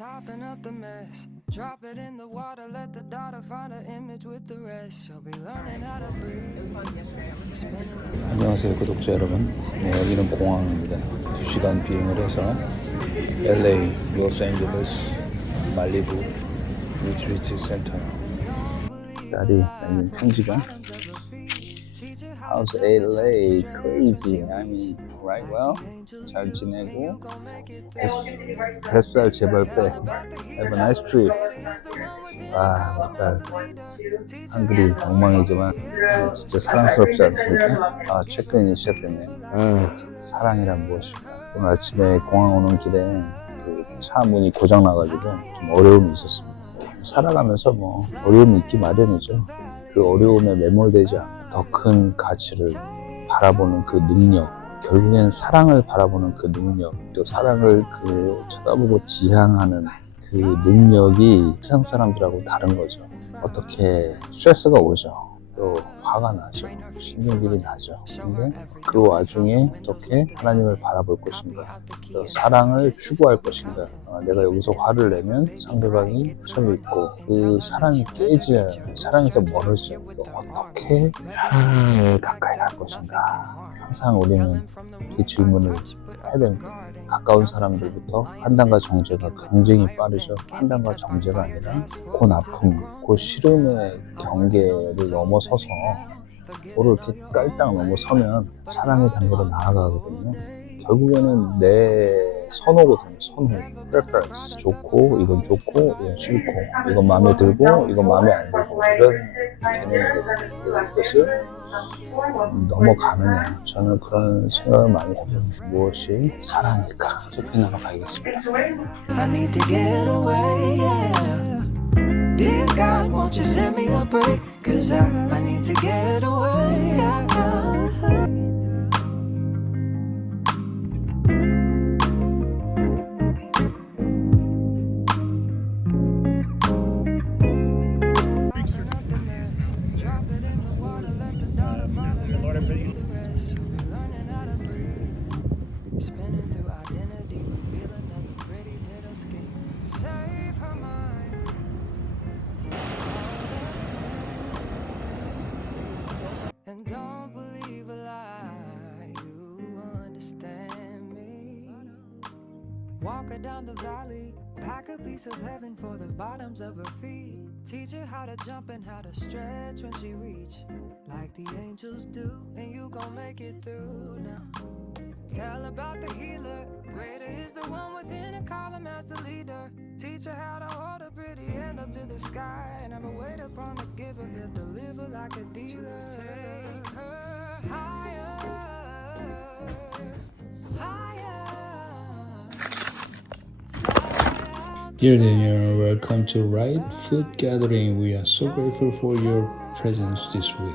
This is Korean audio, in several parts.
Soften up the mess. Drop it in the water. Let the daughter find an image with the rest. She'll be learning how to breathe. 안녕하세요 구독자 여러분. 네, 여기는 공항입니다. 2시간 비행을 해서 LA, 로스앤젤레스, 말리부 리트리트 센터. 딸이 내는 편지가 How's LA? Crazy. I mean, right? Well, 잘 지내고 뱃살 제발 빼. Have a nice trip. 맞다. 한글이 엉망이지만 진짜 사랑스럽지 않습니까? 체크인이 시작됐네. 사랑이란 무엇일까? 오늘 아침에 공항 오는 길에 그 차 문이 고장 나가지고 좀 어려움이 있었습니다. 살아가면서 뭐 어려움이 있기 마련이죠. 그 어려움에 매몰되지 않고 더 큰 가치를 바라보는 그 능력, 결국엔 사랑을 바라보는 그 능력, 또 사랑을 쳐다보고 지향하는 그 능력이 세상 사람들하고 다른 거죠. 어떻게 스트레스가 오죠. 또 화가 나죠. 신경질이 나죠. 근데 그 와중에 어떻게 하나님을 바라볼 것인가, 또 사랑을 추구할 것인가. 내가 여기서 화를 내면 상대방이 처음 있고 그 사랑이 깨지잖아요. 사랑에서 멀어지죠. 또 어떻게 사랑에 가까이 갈 것인가. 항상 우리는 그 질문을 해야 됩니다. 가까운 사람들부터 판단과 정죄가 굉장히 빠르죠. 판단과 정죄가 아니라 그 아픔, 그 싫음의 경계를 넘어서서 그거를 이렇게 깔딱 넘어서면 사랑의 단계로 나아가거든요. 결국에는 내 선호거든요. 선호, preference. 좋고, 이건 좋고, 이건 싫고, 이건 마음에 들고, 이건 마음에 안 들고, 이런 것을 넘어가느냐. 저는 그런 생각을 많이 해봅니다. 무엇이 사랑일까? 소피 나러 가야겠습니다. I need to get away, yeah. Dear God, won't you send me a break? Cause I need to get away, yeah. And don't believe a lie, you understand me. Walk her down the valley, pack a piece of heaven for the bottoms of her feet. Teach her how to jump and how to stretch when she reach, like the angels do, and you gon' make it through now. Tell about the healer, greater is the one within and call him as the leader. Teach her how to hold a pretty hand up to the sky, and never wait upon the giver, he'll deliver like a dealer. Take her higher, higher. Dear Daniel, welcome to Right Food Gathering. We are so grateful for your presence this week.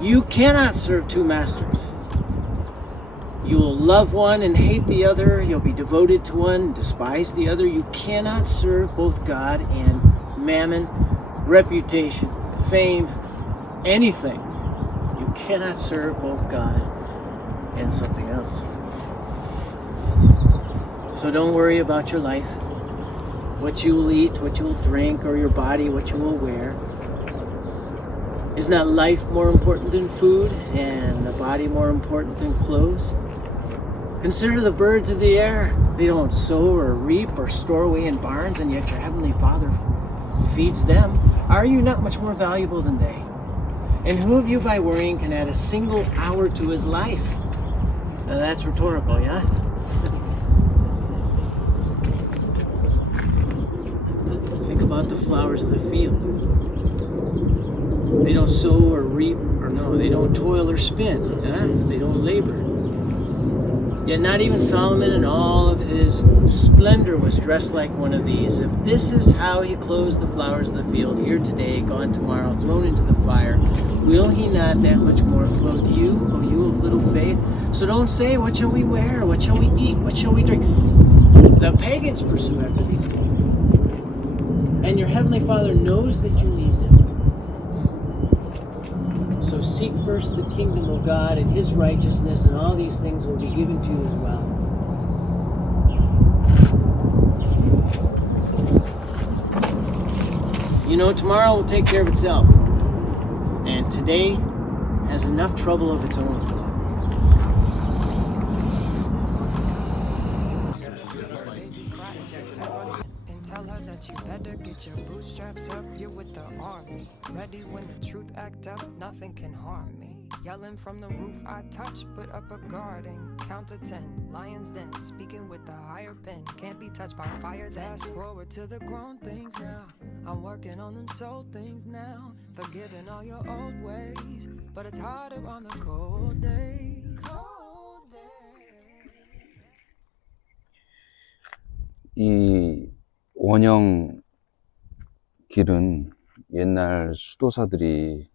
You cannot serve two masters. You will love one and hate the other. You'll be devoted to one and despise the other. You cannot serve both God and mammon, reputation, fame, anything. You cannot serve both God and something else. So don't worry about your life, what you will eat, what you will drink, or your body, what you will wear. Is not life more important than food, and the body more important than clothes? Consider the birds of the air. They don't sow or reap or store away in barns, and yet your heavenly Father feeds them. Are you not much more valuable than they? And who of you by worrying can add a single hour to his life? Now that's rhetorical, yeah? Think about the flowers of the field. They don't sow or reap, or no, they don't toil or spin. They don't labor. Yet not even Solomon in all of his splendor was dressed like one of these. If this is how he clothes the flowers of the field, here today, gone tomorrow, thrown into the fire, will he not that much more clothe you, O you of little faith? So don't say, what shall we wear? What shall we eat? What shall we drink? The pagans pursue after these things. And your heavenly Father knows that you need them. So seek first the kingdom of God and His righteousness, and all these things will be given to you as well. You know, tomorrow will take care of itself. And today has enough trouble of its own. And tell her that you better get your bootstraps up. You're with the army. Ready when the truth act up, nothing can harm me. Yelling from the roof I touch, put up a guard and count to 10. Lions den, speaking with the higher pen. Can't be touched by fire then. Fast forward to the grown things now. I'm working on them soul things now. Forgiving all your old ways. But it's harder on the cold days. Cold days. 이 원형 길은 옛날 수도사들이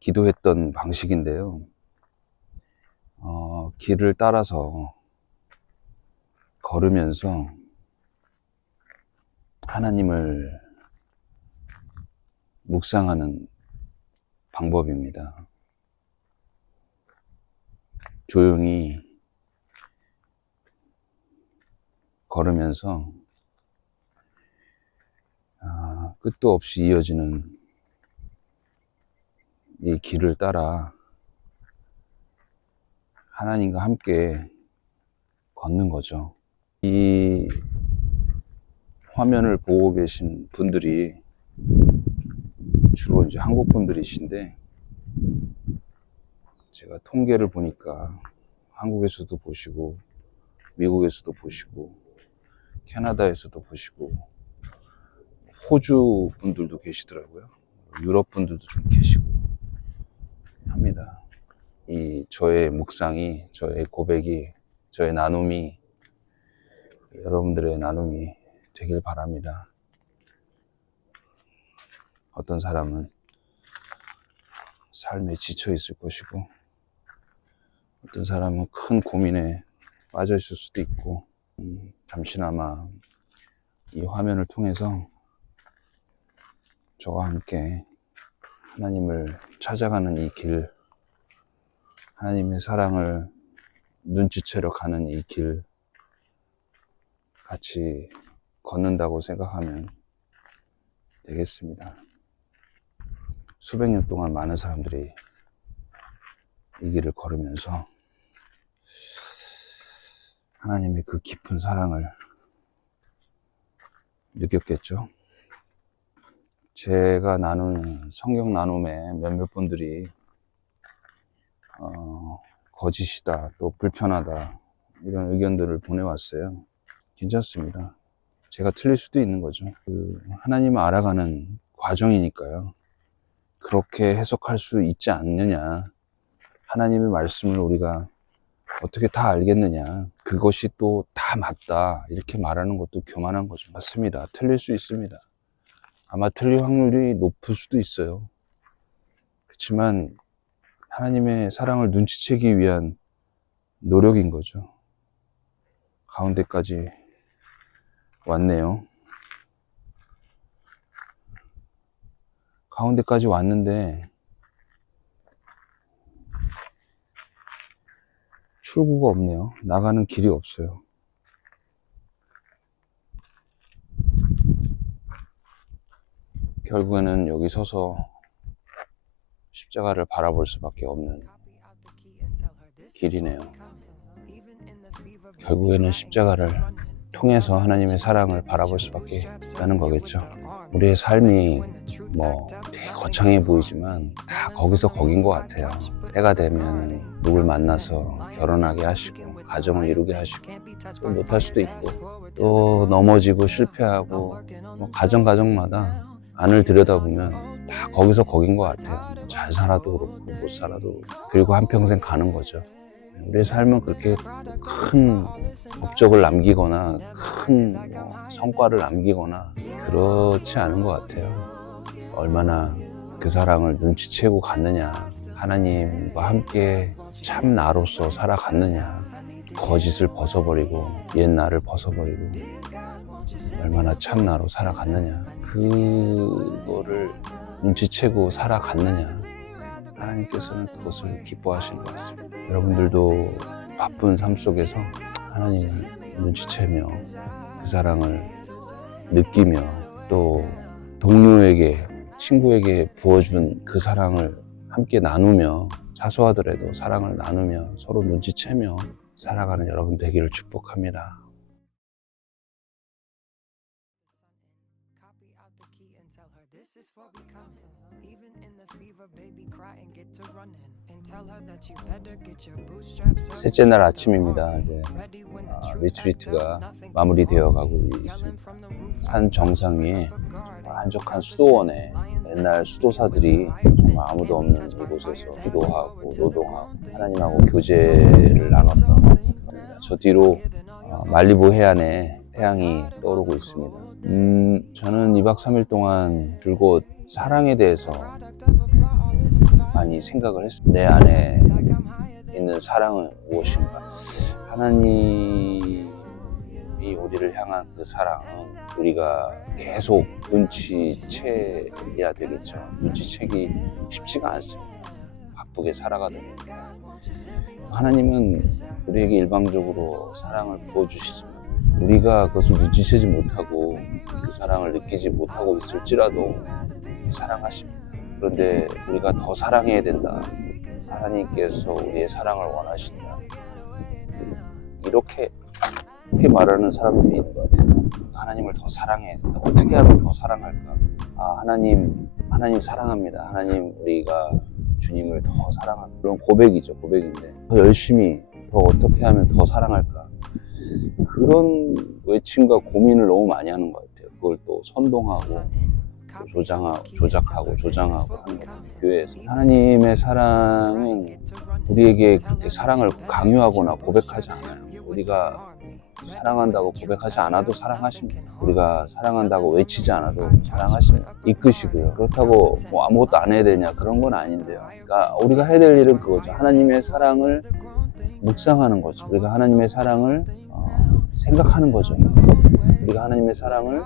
기도했던 방식인데요. 길을 따라서 걸으면서 하나님을 묵상하는 방법입니다. 조용히 걸으면서 끝도 없이 이어지는 이 길을 따라 하나님과 함께 걷는 거죠. 이 화면을 보고 계신 분들이 주로 이제 한국 분들이신데, 제가 통계를 보니까 한국에서도 보시고 미국에서도 보시고 캐나다에서도 보시고 호주 분들도 계시더라고요. 유럽 분들도 좀 계시고 합니다. 이 저의 묵상이, 저의 고백이, 저의 나눔이, 여러분들의 나눔이 되길 바랍니다. 어떤 사람은 삶에 지쳐 있을 것이고, 어떤 사람은 큰 고민에 빠져 있을 수도 있고, 잠시나마 이 화면을 통해서 저와 함께 하나님을 찾아가는 이 길, 하나님의 사랑을 눈치채러 가는 이 길 같이 걷는다고 생각하면 되겠습니다. 수백 년 동안 많은 사람들이 이 길을 걸으면서 하나님의 그 깊은 사랑을 느꼈겠죠. 제가 나누는 성경 나눔에 몇몇 분들이 거짓이다, 또 불편하다, 이런 의견들을 보내왔어요. 괜찮습니다. 제가 틀릴 수도 있는 거죠. 하나님을 알아가는 과정이니까요. 그렇게 해석할 수 있지 않느냐, 하나님의 말씀을 우리가 어떻게 다 알겠느냐, 그것이 또 다 맞다, 이렇게 말하는 것도 교만한 거죠. 맞습니다. 틀릴 수 있습니다. 아마 틀릴 확률이 높을 수도 있어요. 그렇지만 하나님의 사랑을 눈치채기 위한 노력인 거죠. 가운데까지 왔네요. 가운데까지 왔는데 출구가 없네요. 나가는 길이 없어요. 결국에는 여기 서서 십자가를 바라볼 수밖에 없는 길이네요. 결국에는 십자가를 통해서 하나님의 사랑을 바라볼 수밖에 없다는 거겠죠. 우리의 삶이 되게 거창해 보이지만 다 거기서 거긴 것 같아요. 때가 되면 누굴 만나서 결혼하게 하시고 가정을 이루게 하시고, 또 못할 수도 있고, 또 넘어지고 실패하고, 가정마다 안을 들여다보면 다 거기서 거긴 것 같아요. 잘 살아도 그렇고 못 살아도 그렇고. 그리고 한평생 가는 거죠. 우리의 삶은 그렇게 큰 업적을 남기거나 큰 성과를 남기거나 그렇지 않은 것 같아요. 얼마나 그 사랑을 눈치채고 갔느냐, 하나님과 함께 참 나로서 살아갔느냐, 거짓을 벗어버리고 옛 나를 벗어버리고 얼마나 참 나로 살아갔느냐, 그거를 눈치채고 살아갔느냐, 하나님 하나님께서는 그것을 기뻐하시는 것 같습니다. 여러분들도 바쁜 삶 속에서 하나님을 눈치채며 그 사랑을 느끼며 또 동료에게, 친구에게 부어준 그 사랑을 함께 나누며 사소하더라도 사랑을 나누며 서로 눈치채며 살아가는 여러분 되기를 축복합니다. Copy out the key and tell her this is for becoming. Even in the fever, baby, cry and get to running. And tell her that you better get your bootstraps up. 셋째 날 아침입니다. 이제 리트리트가 마무리되어 가고 있습니다. 산 정상 위에 한적한 수도원에 옛날 수도사들이 정말 아무도 없는 이곳에서 기도하고 노동하고 하나님하고 교제를 나눴던 저 뒤로 말리부 해안에 태양이 떠오르고 있습니다. 저는 2박 3일 동안 줄곧 사랑에 대해서 많이 생각을 했습니다. 내 안에 있는 사랑은 무엇인가? 하나님이 우리를 향한 그 사랑은 우리가 계속 눈치채야 되겠죠. 눈치채기 쉽지가 않습니다. 바쁘게 살아가다 보니까. 하나님은 우리에게 일방적으로 사랑을 부어주시지만 우리가 그것을 눈치채지 못하고 그 사랑을 느끼지 못하고 있을지라도 사랑하십니다. 그런데 우리가 더 사랑해야 된다. 하나님께서 우리의 사랑을 원하신다. 이렇게 말하는 사람들이 있는 것 같아요. 하나님을 더 사랑해야 된다. 어떻게 하면 더 사랑할까? 하나님 사랑합니다. 하나님 우리가 주님을 더 사랑합니다. 물론 고백이죠. 고백인데 더 열심히 더 어떻게 하면 더 사랑할까? 그런 외침과 고민을 너무 많이 하는 것 같아요. 그걸 또 선동하고 조작하고 조장하고 하는 것 같아요. 교회에서 하나님의 사랑은 우리에게 그렇게 사랑을 강요하거나 고백하지 않아요. 우리가 사랑한다고 고백하지 않아도 사랑하십니다. 우리가 사랑한다고 외치지 않아도 사랑하십니다. 이끄시고요. 그렇다고 뭐 아무것도 안 해야 되냐 그런 건 아닌데요. 그러니까 우리가 해야 될 일은 그거죠. 하나님의 사랑을 묵상하는 거죠. 우리가 하나님의 사랑을 생각하는 거죠. 우리가 하나님의 사랑을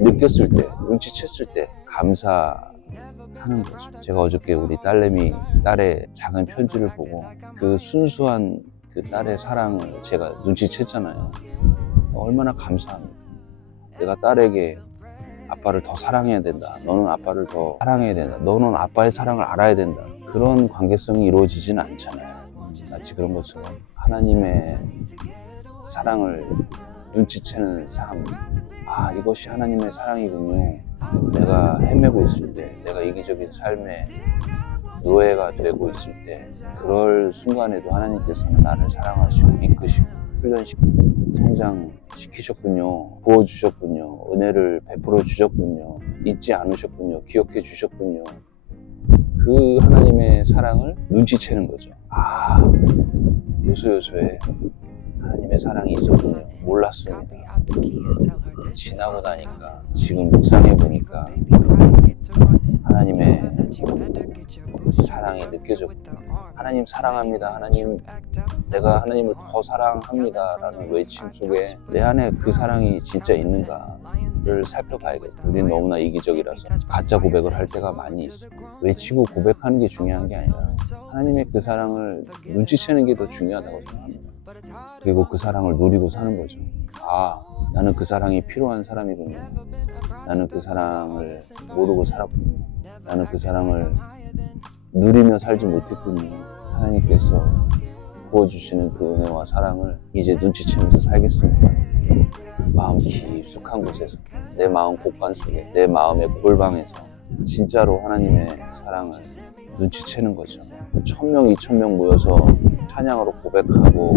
느꼈을 때, 눈치챘을 때 감사하는 거죠. 제가 어저께 우리 딸의 작은 편지를 보고 그 순수한 그 딸의 사랑을 제가 눈치챘잖아요. 얼마나 감사합니다. 내가 딸에게 아빠를 더 사랑해야 된다. 너는 아빠를 더 사랑해야 된다. 너는 아빠의 사랑을 알아야 된다. 그런 관계성이 이루어지지는 않잖아요. 마치 그런 것처럼 하나님의 사랑을 눈치채는 삶. 이것이 하나님의 사랑이군요. 내가 헤매고 있을 때, 내가 이기적인 삶에 노예가 되고 있을 때 그럴 순간에도 하나님께서는 나를 사랑하시고 이끄시고 훈련시키고 성장시키셨군요. 부어주셨군요. 은혜를 베풀어 주셨군요. 잊지 않으셨군요. 기억해 주셨군요. 그 하나님의 사랑을 눈치채는 거죠. 요소요소에 하나님의 사랑이 있었군요. 몰랐습니다. 지나고 나니까 지금 묵상해 보니까 하나님의 사랑이 느껴졌군요. 하나님 사랑합니다. 하나님, 내가 하나님을 더 사랑합니다 라는 외침 속에 내 안에 그 사랑이 진짜 있는가를 살펴봐야겠다. 우리는 너무나 이기적이라서 가짜 고백을 할 때가 많이 있어요. 외치고 고백하는 게 중요한 게 아니라 하나님의 그 사랑을 눈치채는 게 더 중요하다고 생각합니다. 그리고 그 사랑을 누리고 사는 거죠. 나는 그 사랑이 필요한 사람이군요. 나는 그 사랑을 모르고 살았군요. 나는 그 사랑을 누리며 살지 못했군요. 하나님께서 부어주시는 그 은혜와 사랑을 이제 눈치채면서 살겠습니다. 마음 깊숙한 곳에서, 내 마음 곳간 속에, 내 마음의 골방에서 진짜로 하나님의 사랑을 눈치채는 거죠. 1000명, 2000명 모여서 찬양으로 고백하고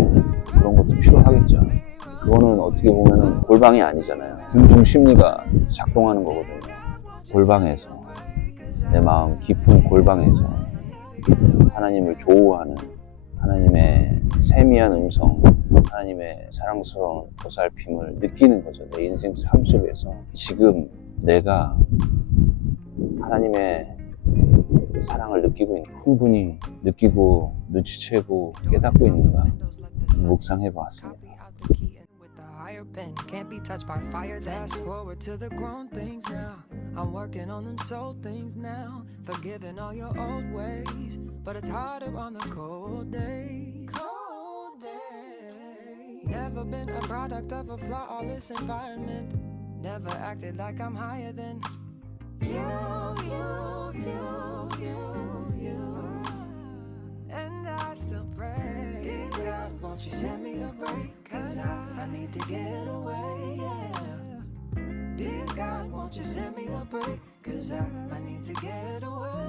그런 것도 필요하겠죠. 그거는 어떻게 보면은 골방이 아니잖아요. 군중 심리가 작동하는 거거든요. 골방에서, 내 마음 깊은 골방에서 하나님을 조우하는 하나님의 세미한 음성, 하나님의 사랑스러운 보살핌을 느끼는 거죠. 내 인생 삶 속에서 지금 내가 하나님의 사랑을 느끼고 있는, 충분히 느끼고 눈치채고 깨닫고 있는가 묵상해 보았습니다. fire pen. Can't be touched by fire. Fast forward to the grown things now. I'm working on them soul things now. Forgiving all your old ways. But it's harder on the cold days. Cold days. Never been a product of a flawless environment. Never acted like I'm higher than you. And I still pray, dear God, won't you send me a break? Cause I need to get away, yeah. Dear God, won't you send me a break? Cause I need to get away.